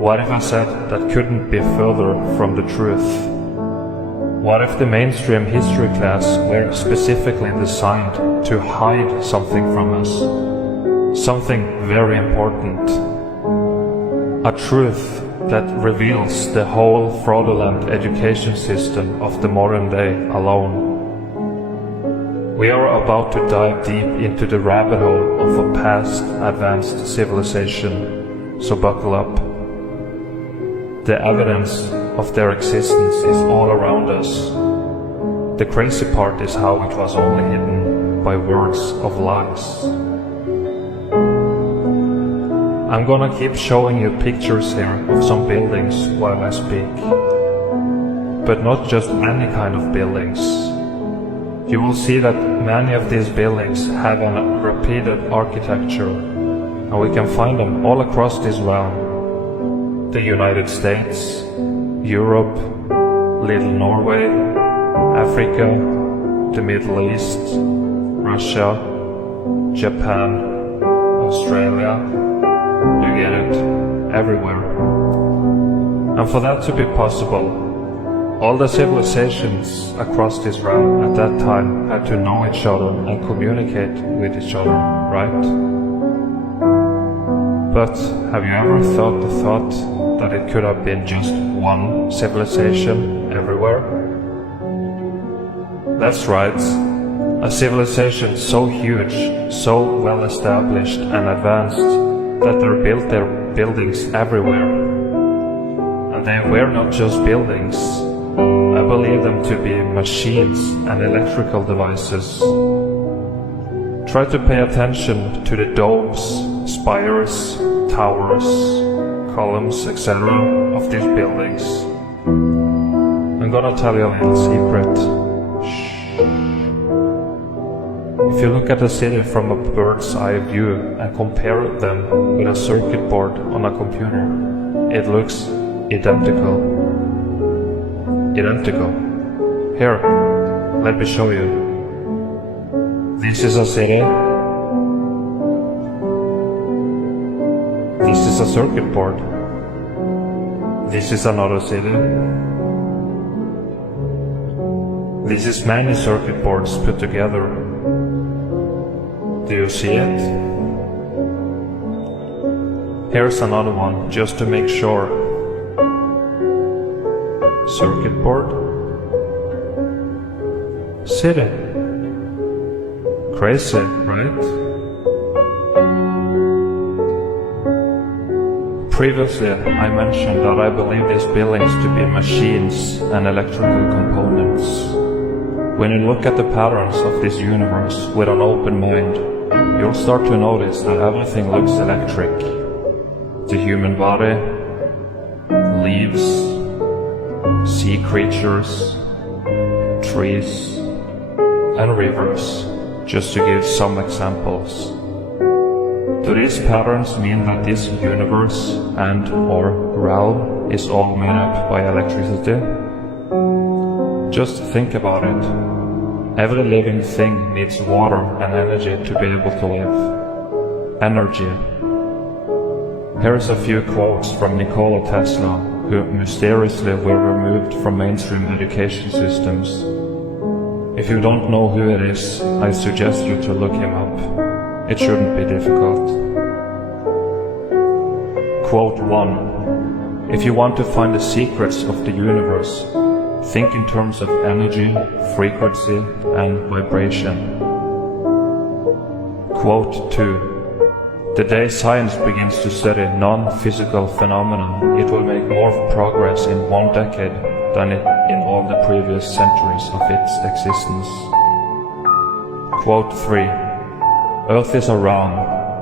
What if I said that couldn't be further from the truth? What if the mainstream history class were specifically designed to hide something from us? Something very important. A truth that reveals the whole fraudulent education system of the modern day alone. We are about to dive deep into the rabbit hole of a past advanced civilization, so buckle up. The evidence of their existence is all around us. The crazy part is how it was only hidden by words of lies. I'm gonna keep showing you pictures here of some buildings while I speak. But not just any kind of buildings. You will see that many of these buildings have a repeated architecture, and we can find them all across this realm. The United States, Europe, Little Norway, Africa, the Middle East, Russia, Japan, Australia, you get it, everywhere. And for that to be possible, all the civilizations across this realm at that time had to know each other and communicate with each other, right? But have you ever thought the thought that it could have been just one civilization everywhere? That's right, a civilization so huge, so well established and advanced that they built their buildings everywhere. And they were not just buildings. I believe them to be machines and electrical devices. Try to pay attention to the domes, spires, towers, columns, etc. of these buildings. I'm gonna tell you a little secret. Shh. If you look at a city from a bird's eye view and compare them with a circuit board on a computer, it looks identical. Identical. Here, let me show you. This is a city. This is a circuit board. This is another city. This is many circuit boards put together. Do you see it? Here's another one, just to make sure. Circuit board. City. Crazy, right? Previously, I mentioned that I believe these buildings to be machines and electrical components. When you look at the patterns of this universe with an open mind, you'll start to notice that everything looks electric. The human body, leaves, sea creatures, trees, and rivers, just to give some examples. Do these patterns mean that this universe and/or realm is all made up by electricity? Just think about it. Every living thing needs water and energy to be able to live. Energy. Here's a few quotes from Nicola Tesla, who mysteriously were removed from mainstream education systems. If you don't know who it is, I suggest you to look him up. It shouldn't be difficult. Quote 1. If you want to find the secrets of the universe, think in terms of energy, frequency, and vibration. Quote 2. The day science begins to study non-physical phenomena, it will make more progress in one decade than in all the previous centuries of its existence. Quote 3. Earth is a realm,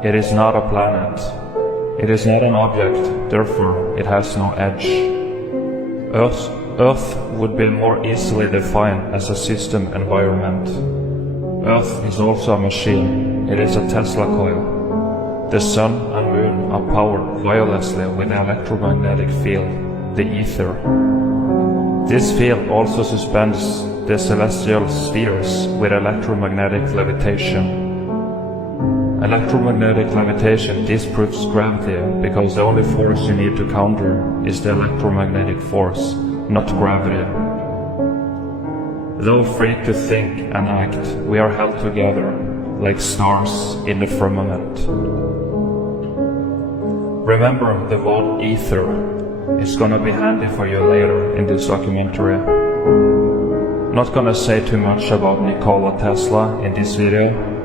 it is not a planet. It is not an object, therefore it has no edge. Earth would be more easily defined as a system environment. Earth is also a machine, it is a Tesla coil. The sun and moon are powered wirelessly with an electromagnetic field, the ether. This field also suspends the celestial spheres with electromagnetic levitation. Electromagnetic levitation disproves gravity because the only force you need to counter is the electromagnetic force, not gravity. Though free to think and act, we are held together like stars in the firmament. Remember the word ether. It's gonna be handy for you later in this documentary. Not gonna say too much about Nicola Tesla in this video,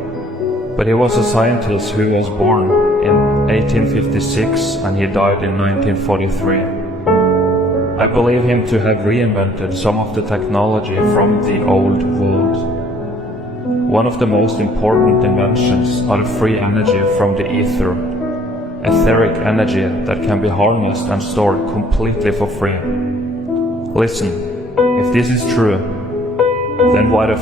but he was a scientist who was born in 1856 and he died in 1943. I believe him to have reinvented some of the technology from the old world. One of the most important inventions are the free energy from the ether, etheric energy that can be harnessed and stored completely for free. Listen, if this is true, then why the